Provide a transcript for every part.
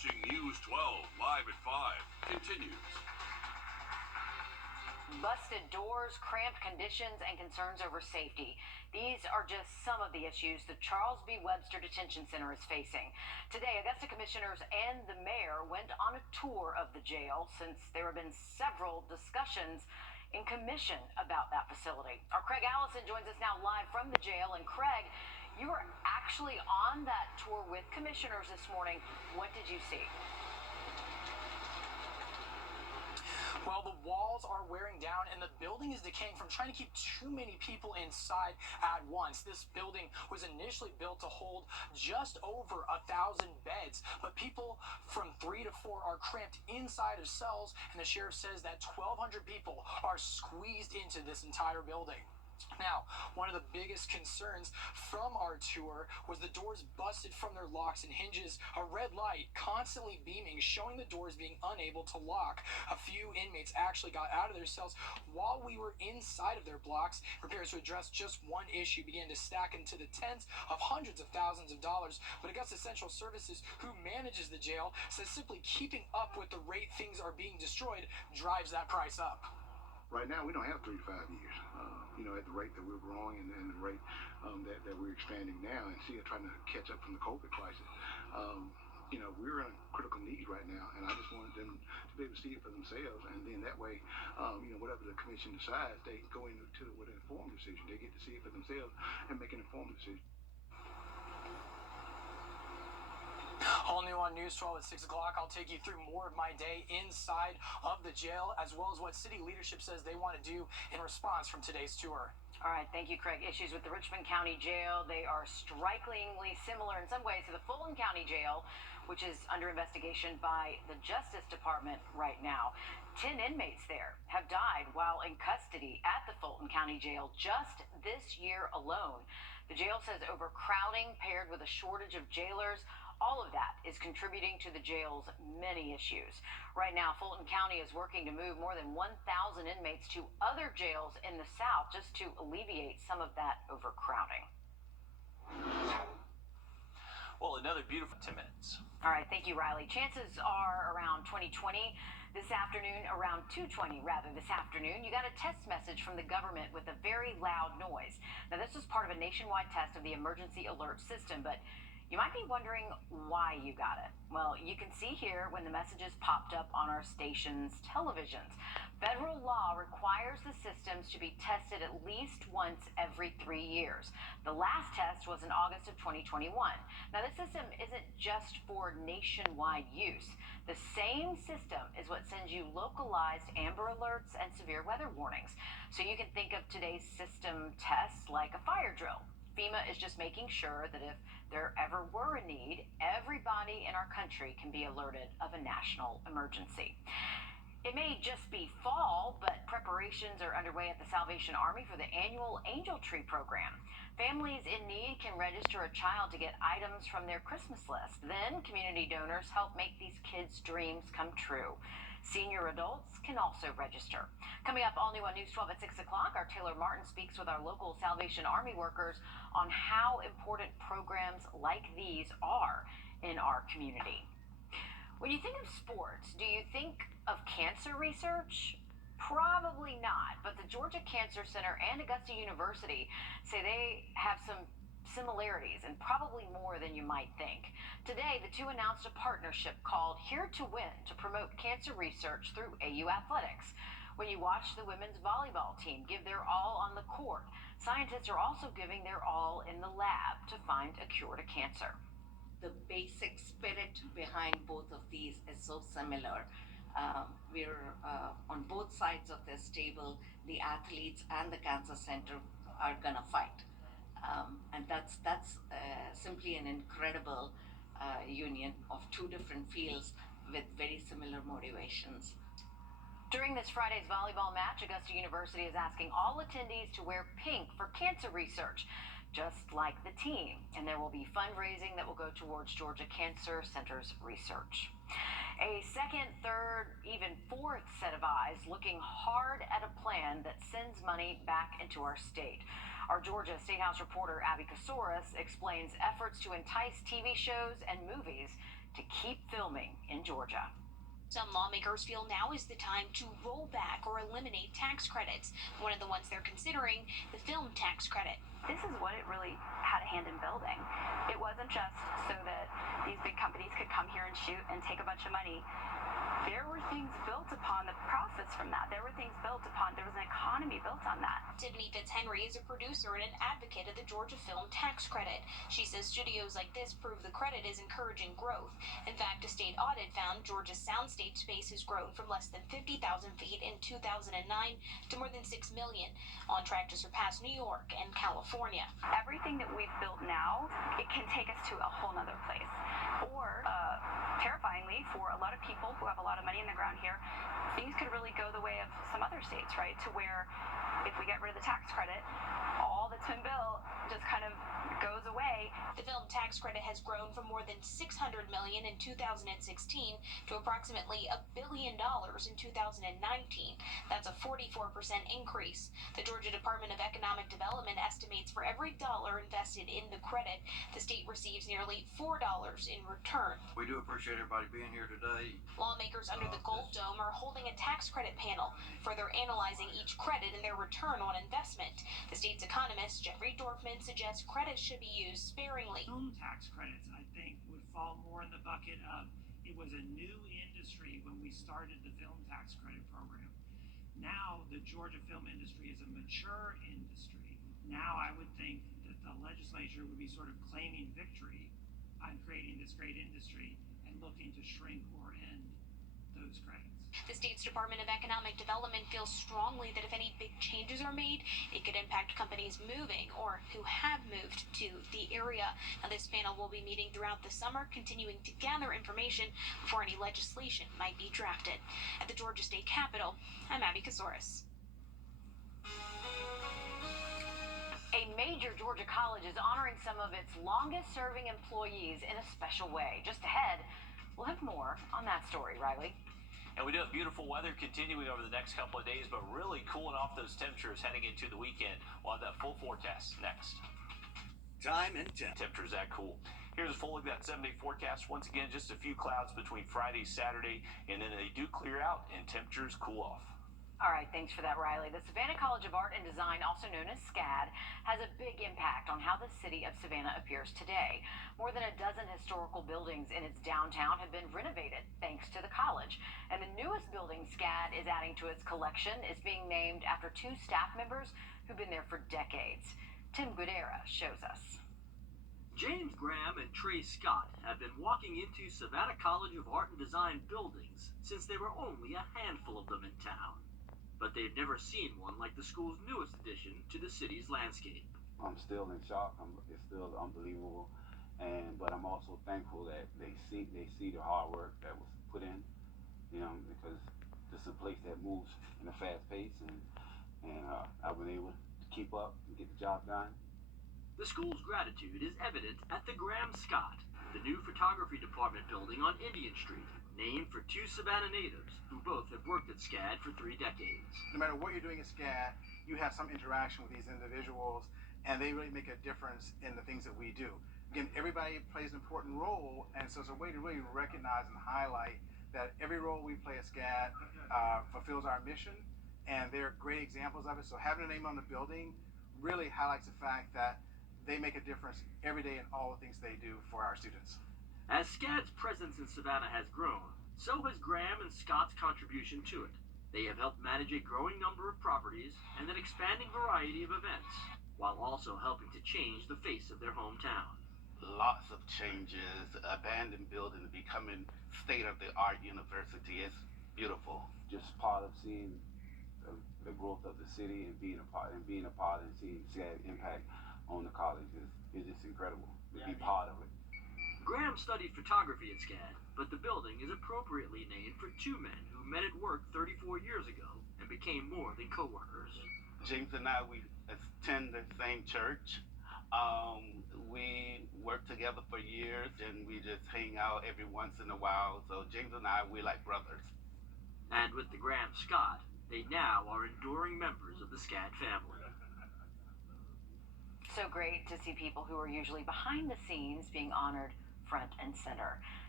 watching News 12 live at 5 continues. Busted doors, cramped conditions, and concerns over safety. These are just some of the issues the Charles B. Webster Detention Center is facing. Today, Augusta commissioners and the mayor went on a tour of the jail since there have been several discussions in commission about that facility. Our Craig Allison joins us now live from the jail. And Craig, you were actually on that tour with commissioners this morning. What did you see? Well, the walls are wearing down and the building is decaying from trying to keep too many people inside at once. This building was initially built to hold just over 1,000 beds, but people from 3 to 4 are cramped inside of cells, and the sheriff says that 1,200 people are squeezed into this entire building. Now, one of the biggest concerns from our tour was the doors busted from their locks and hinges, a red light constantly beaming, showing the doors being unable to lock. A few inmates actually got out of their cells while we were inside of their blocks. Repairs to address just one issue began to stack into the tens of hundreds of thousands of dollars. But Augusta Central Services, who manages the jail, says simply keeping up with the rate things are being destroyed drives that price up. Right now, we don't have 3 to 5 years, at the rate that we're growing and the rate that we're expanding now, and trying to catch up from the COVID crisis. We're in a critical need right now, and I just wanted them to be able to see it for themselves, and then that way, whatever the commission decides, they go into it with an informed decision. They get to see it for themselves and make an informed decision. All new on News 12 at 6 o'clock. I'll take you through more of my day inside of the jail, as well as what city leadership says they want to do in response from today's tour. All right, thank you, Craig. Issues with the Richmond County Jail, they are strikingly similar in some ways to the Fulton County Jail, which is under investigation by the Justice Department right now. 10 inmates there have died while in custody at the Fulton County Jail just this year alone. The jail says overcrowding paired with a shortage of jailers, all of that is contributing to the jail's many issues. Right now, Fulton County is working to move more than 1,000 inmates to other jails in the South just to alleviate some of that overcrowding. Well, another beautiful 10 minutes. All right, thank you, Riley. Chances are around 2020 this afternoon, around 2:20 rather this afternoon, you got a test message from the government with a very loud noise. Now, this was part of a nationwide test of the emergency alert system, but you might be wondering why you got it. Well, you can see here when the messages popped up on our station's televisions. Federal law requires the systems to be tested at least once every 3 years. The last test was in August of 2021. Now, this system isn't just for nationwide use. The same system is what sends you localized Amber Alerts and severe weather warnings. So you can think of today's system tests like a fire drill. FEMA is just making sure that if there ever were a need, everybody in our country can be alerted of a national emergency. It may just be fall, but preparations are underway at the Salvation Army for the annual Angel Tree program. Families in need can register a child to get items from their Christmas list. Then community donors help make these kids' dreams come true. Senior adults can also register. Coming up, all new on News 12 at 6 o'clock, our Taylor Martin speaks with our local Salvation Army workers on how important programs like these are in our community. When you think of sports, do you think of cancer research? Probably not, but the Georgia Cancer Center and Augusta University say they have some similarities and probably more than you might think. Today, the two announced a partnership called Here to Win to promote cancer research through AU athletics. When you watch the women's volleyball team give their all on the court, scientists are also giving their all in the lab to find a cure to cancer. The basic spirit behind both of these is so similar. We're on both sides of this table. The athletes and the cancer center are gonna fight, and that's simply an incredible union of two different fields with very similar motivations. During this Friday's volleyball match, Augusta University is asking all attendees to wear pink for cancer research, just like the team. And there will be fundraising that will go towards Georgia Cancer Center's research. A second, third, even fourth set of eyes looking hard at a plan that sends money back into our state. Our Georgia State House reporter Abby Kasoris explains efforts to entice TV shows and movies to keep filming in Georgia. Some lawmakers feel now is the time to roll back or eliminate tax credits. One of the ones they're considering, the film tax credit. This is what it really had a hand in building. It wasn't just so that these big companies could come here and shoot and take a bunch of money. There were things built upon the profits from that. There was an economy built on that. Tiffany Fitzhenry is a producer and an advocate of the Georgia Film Tax Credit. She says studios like this prove the credit is encouraging growth. In fact, a state audit found Georgia's soundstage space has grown from less than 50,000 feet in 2009 to more than 6 million, on track to surpass New York and California. Everything that we've built now, it can take us to a whole nother place. Or, terrifyingly, for a lot of people who have a lot of money in the ground here, things could really go the way of some other states, right? To where if we get rid of the tax credit, all that's been built just kind of goes away. The film tax credit has grown from more than $600 million in 2016 to approximately $1 billion in 2019. That's a 44% increase. The Georgia Department of Economic Development estimates for every dollar invested in the credit, the state receives nearly $4 in return. We do appreciate everybody being here today. Lawmakers under the Gold Dome are holding a tax credit panel, further analyzing each credit and their return on investment. The state's economist, Jeffrey Dorfman, suggests credits should be used sparingly. Film tax credits, I think, would fall more in the bucket of it was a new industry when we started the film tax credit program. Now the Georgia film industry is a mature industry. Now I would think that the legislature would be sort of claiming victory on creating this great industry and looking to shrink or end those credits. The state's Department of Economic Development feels strongly that if any big changes are made, it could impact companies moving or who have moved to the area. Now, this panel will be meeting throughout the summer, continuing to gather information before any legislation might be drafted. At the Georgia State Capitol, I'm Abby Kasoris. A major Georgia college is honoring some of its longest-serving employees in a special way. Just ahead, we'll have more on that story, Riley. And we do have beautiful weather continuing over the next couple of days, but really cooling off those temperatures heading into the weekend. We'll have that full forecast next. Time and temperatures that cool. Here's a full look at that 7-day forecast. Once again, just a few clouds between Friday, Saturday, and then they do clear out and temperatures cool off. All right, thanks for that, Riley. The Savannah College of Art and Design, also known as SCAD, has a big impact on how the city of Savannah appears today. More than a dozen historical buildings in its downtown have been renovated thanks to the college. And the newest building SCAD is adding to its collection is being named after two staff members who've been there for decades. Tim Guidera shows us. James Graham and Trey Scott have been walking into Savannah College of Art and Design buildings since there were only a handful of them in town. But they've never seen one like the school's newest addition to the city's landscape. I'm still in shock. It's still unbelievable, but I'm also thankful that they see the hard work that was put in, because this is a place that moves in a fast pace, and I've been able to keep up and get the job done. The school's gratitude is evident at the Graham Scott, the new photography department building on Indian Street, named for two Savannah natives who both have worked at SCAD for 3 decades. No matter what you're doing at SCAD, you have some interaction with these individuals, and they really make a difference in the things that we do. Again, everybody plays an important role, and so it's a way to really recognize and highlight that every role we play at SCAD fulfills our mission, and they're great examples of it. So having a name on the building really highlights the fact that they make a difference every day in all the things they do for our students. As SCAD's presence in Savannah has grown, so has Graham and Scott's contribution to it. They have helped manage a growing number of properties and an expanding variety of events, while also helping to change the face of their hometown. Lots of changes, abandoned building becoming state-of-the-art university. It's beautiful. Just part of seeing the growth of the city and being a part and seeing SCAD impact on the college is just incredible to be part of it. Graham studied photography at SCAD, but the building is appropriately named for two men who met at work 34 years ago and became more than co-workers. James and I, we attend the same church. We work together for years, and we just hang out every once in a while. So James and I, we're like brothers. And with the Graham Scott, they now are enduring members of the SCAD family. So great to see people who are usually behind the scenes being honored front and center.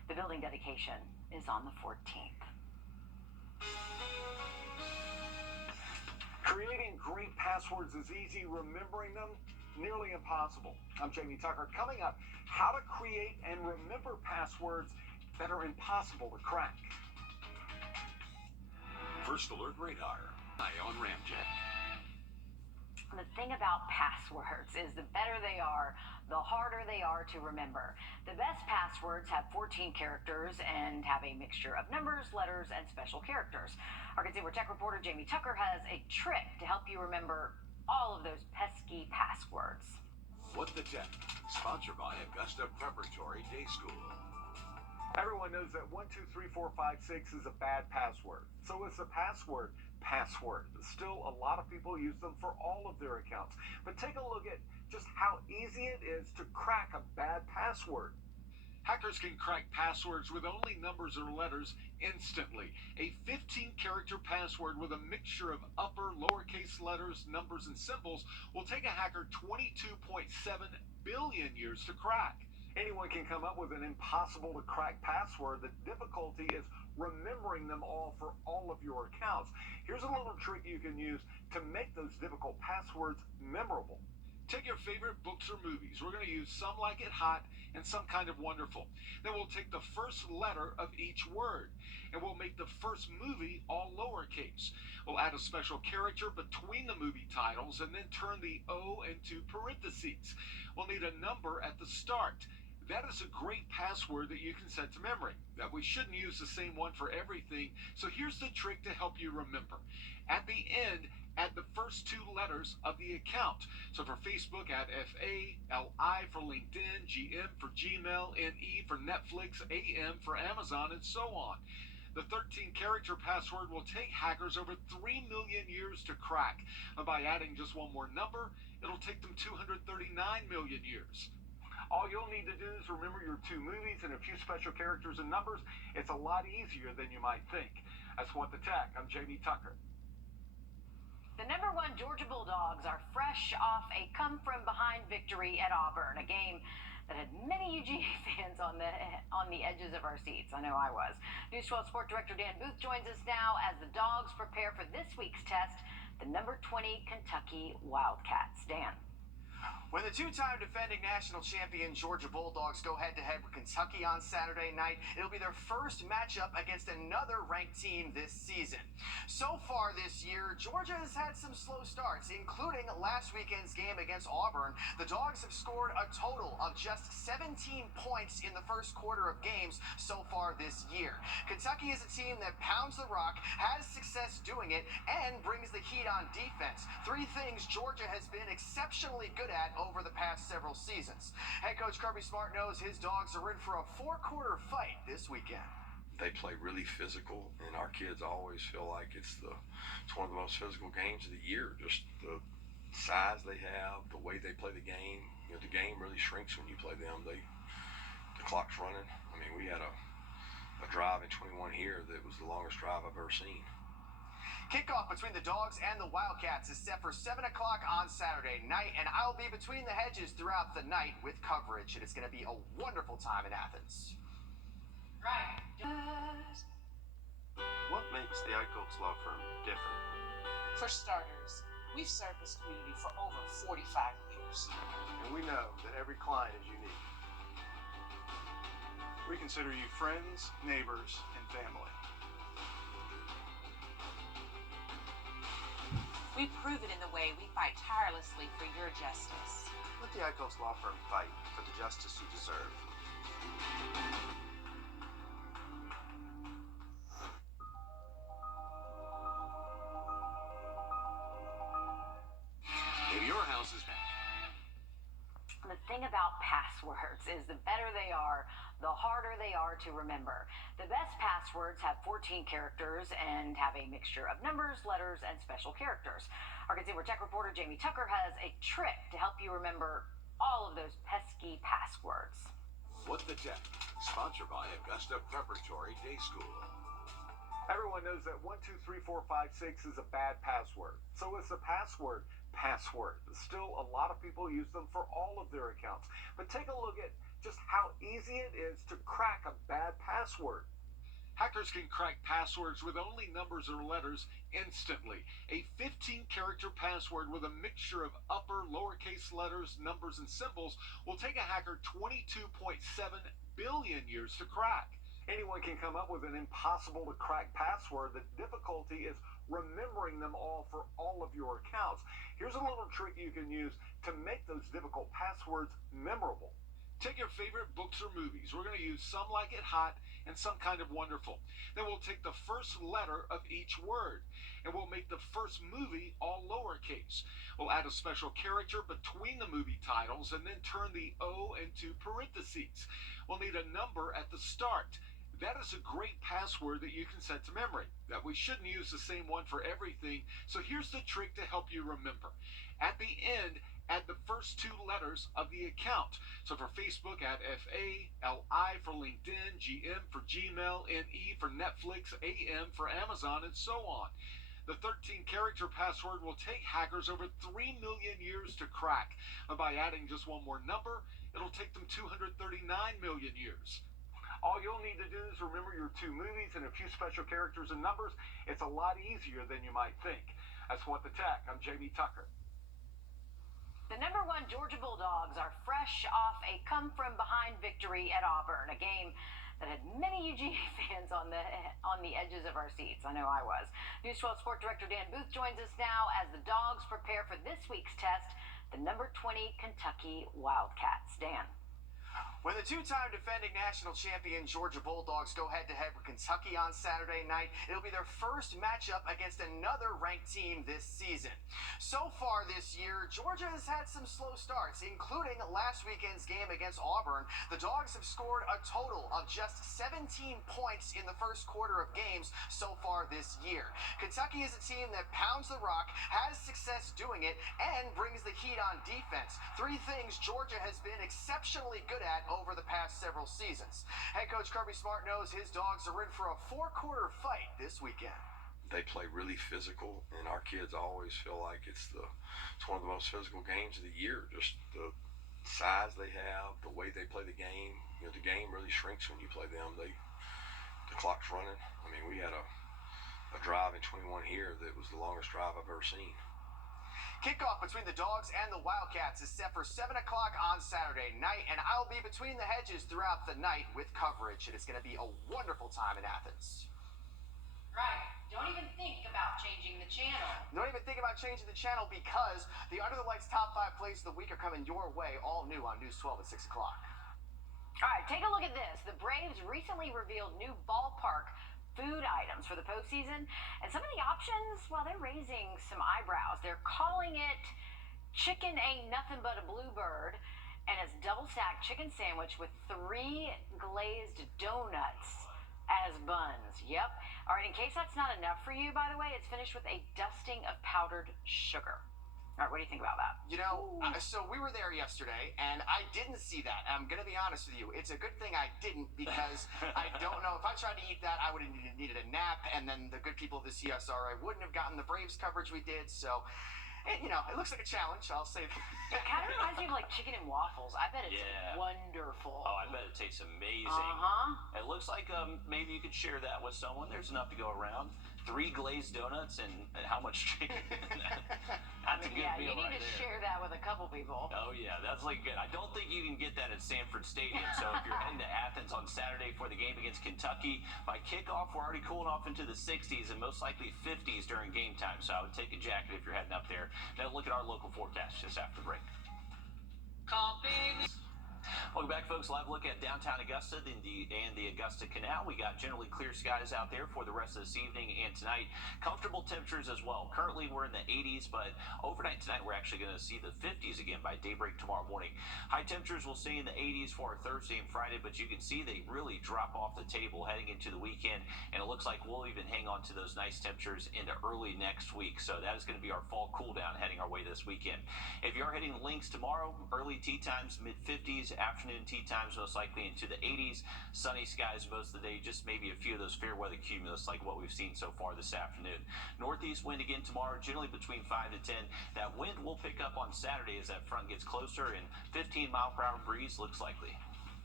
The building dedication is on the 14th. Creating great passwords is easy. Remembering them, nearly impossible. I'm Jamie Tucker. Coming up, how to create and remember passwords that are impossible to crack. First Alert Radar. On Ramjet. The thing about passwords is the better they are, the harder they are to remember. The best passwords have 14 characters and have a mixture of numbers, letters, and special characters. Our Consumer Tech reporter Jamie Tucker has a trick to help you remember all of those pesky passwords. What the Tech, sponsored by Augusta Preparatory Day School. Everyone knows that 123456 is a bad password. So is the password. Still, a lot of people use them for all of their accounts. But take a look at just how easy it is to crack a bad password. Hackers can crack passwords with only numbers or letters instantly. A 15-character password with a mixture of upper, lowercase letters, numbers, and symbols will take a hacker 22.7 billion years to crack. Anyone can come up with an impossible-to-crack password. The difficulty is remembering them all for all of your accounts. Here's a little trick you can use to make those difficult passwords memorable. Take your favorite books or movies. We're going to use Some Like It Hot and Some Kind of Wonderful. Then we'll take the first letter of each word, and we'll make the first movie all lowercase. We'll add a special character between the movie titles and then turn the O into parentheses. We'll need a number at the start. That is a great password that you can set to memory. Now, we shouldn't use the same one for everything, so here's the trick to help you remember. At the end, add the first two letters of the account. So for Facebook, add FA, LI for LinkedIn, GM for Gmail, NE for Netflix, AM for Amazon, and so on. The 13-character password will take hackers over 3 million years to crack. And by adding just one more number, it'll take them 239 million years. All you'll need to do is remember your two movies and a few special characters and numbers. It's a lot easier than you might think. That's What the Tech. I'm Jamie Tucker. The #1 Georgia Bulldogs are fresh off a come-from-behind victory at Auburn, a game that had many UGA fans on the edges of our seats. I know I was. News 12 Sport Director Dan Booth joins us now as the Dogs prepare for this week's test, the #20 Kentucky Wildcats. Dan. When the two-time defending national champion Georgia Bulldogs go head-to-head with Kentucky on Saturday night, it'll be their first matchup against another ranked team this season. So far this year, Georgia has had some slow starts, including last weekend's game against Auburn. The Dogs have scored a total of just 17 points in the first quarter of games so far this year. Kentucky is a team that pounds the rock, has success doing it, and brings the heat on defense. Three things Georgia has been exceptionally good at over the past several seasons. Head coach Kirby Smart knows his Dogs are in for a four-quarter fight this weekend. They play really physical, and our kids always feel like it's one of the most physical games of the year. Just the size they have, the way they play the game. You know, the game really shrinks when you play them. The clock's running. I mean, we had a drive in 21 here that was the longest drive I've ever seen. Kickoff between the Dogs and the Wildcats is set for 7 o'clock on Saturday night, and I'll be between the hedges throughout the night with coverage, and it's going to be a wonderful time in Athens. Right. What makes the Icox Law Firm different? For starters, we've served this community for over 45 years. And we know that every client is unique. We consider you friends, neighbors, and family. We prove it in the way we fight tirelessly for your justice. Let the Icox Law Firm fight for the justice you deserve. If your house is... The thing about passwords is the better they are, the harder they are to remember. The best passwords have 14 characters and have a mixture of numbers, letters, and special characters. Our Consumer Tech reporter Jamie Tucker has a trick to help you remember all of those pesky passwords. What the Tech, sponsored by Augusta Preparatory Day School. Everyone knows that 123456 is a bad password. So is the password. Still, a lot of people use them for all of their accounts. But take a look at just how easy it is to crack a bad password. Hackers can crack passwords with only numbers or letters instantly. A 15-character password with a mixture of upper, lowercase letters, numbers, and symbols will take a hacker 22.7 billion years to crack. Anyone can come up with an impossible-to-crack password. The difficulty is remembering them all for all of your accounts. Here's a little trick you can use to make those difficult passwords memorable. Take your favorite books or movies. We're going to use Some Like It Hot and Some Kind of Wonderful. Then we'll take the first letter of each word, and we'll make the first movie all lowercase. We'll add a special character between the movie titles and then turn the O into parentheses. We'll need a number at the start. That is a great password that you can set to memory. That we shouldn't use the same one for everything, so here's the trick to help you remember. At the end, add the first two letters of the account. So for Facebook, add FA, LI for LinkedIn, GM for Gmail, NE for Netflix, AM for Amazon, and so on. The 13-character password will take hackers over 3 million years to crack. And by adding just one more number, it'll take them 239 million years. All you'll need to do is remember your two movies and a few special characters and numbers. It's a lot easier than you might think. That's What the Tech. I'm Jamie Tucker. The number one Georgia Bulldogs are fresh off a come-from-behind victory at Auburn, a game that had many UGA fans on the edges of our seats. I know I was. News 12 Sport Director Dan Booth joins us now as the Dogs prepare for this week's test, the number 20 Kentucky Wildcats. Dan. When the two-time defending national champion Georgia Bulldogs go head-to-head with Kentucky on Saturday night, it'll be their first matchup against another ranked team this season. So far this year, Georgia has had some slow starts, including last weekend's game against Auburn. The Dogs have scored a total of just 17 points in the first quarter of games so far this year. Kentucky is a team that pounds the rock, has success doing it, and brings the heat on defense. Three things Georgia has been exceptionally good at over the past several seasons. Head coach Kirby Smart knows his Dogs are in for a four-quarter fight this weekend. They play really physical, and our kids always feel like it's one of the most physical games of the year. Just the size they have, the way they play the game. You know, the game really shrinks when you play them. The clock's running. I mean, we had a drive in 21 here that was the longest drive I've ever seen. Kickoff between the Dogs and the Wildcats is set for 7 o'clock on Saturday night, and I'll be between the hedges throughout the night with coverage. It is going to be a wonderful time in Athens. Right. Don't even think about changing the channel. Don't even think about changing the channel because the Under the Lights top 5 plays of the week are coming your way, all new on News 12 at 6 o'clock. All right, take a look at this. The Braves recently revealed new ballpark food items for the postseason, and some of the options, well, they're raising some eyebrows. They're calling it Chicken Ain't Nothing But a Bluebird, and it's double-stacked chicken sandwich with 3 glazed donuts as buns. Yep. All right, in case that's not enough for you, by the way, it's finished with a dusting of powdered sugar. All right, what do you think about that? You know, so we were there yesterday, and I didn't see that. I'm going to be honest with you. It's a good thing I didn't because I don't know. If I tried to eat that, I would have needed a nap, and then the good people of the CSRA wouldn't have gotten the Braves coverage we did. So, you know, it looks like a challenge. I'll say that. It kind of reminds me of like chicken and waffles. I bet it's wonderful. Oh, I bet it tastes amazing. It looks like maybe you could share that with someone. There's enough to go around. 3 glazed donuts and how much chicken? That's a good you meal need right to there. share that with a couple people. Oh yeah, that's like good. I don't think you can get that at Sanford Stadium. So if you're heading to Athens on Saturday for the game against Kentucky, by kickoff we're already cooling off into the 60s and most likely 50s during game time. So I would take a jacket if you're heading up there. Now look at our local forecast just after the break. Welcome back, folks. Live look at downtown Augusta and the Augusta Canal. We got generally clear skies out there for the rest of this evening and tonight. Comfortable temperatures as well. Currently, we're in the 80s, but overnight tonight, we're actually going to see the 50s again by daybreak tomorrow morning. High temperatures will stay in the 80s for our Thursday and Friday, but you can see they really drop off the table heading into the weekend, and it looks like we'll even hang on to those nice temperatures into early next week. So that is going to be our fall cool down heading our way this weekend. If you are heading links tomorrow, early tea times, mid-50s, afternoon tea times most likely into the 80s. Sunny skies most of the day, just maybe a few of those fair weather cumulus like what we've seen so far this afternoon. Northeast wind again tomorrow, generally between 5 to 10. That wind will pick up on Saturday as that front gets closer, and 15-mile-per-hour breeze looks likely.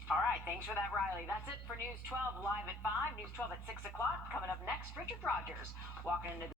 All right, thanks for that, Riley. That's it for News 12 live at 5, News 12 at 6 o'clock. Coming up next, Richard Rogers walking into the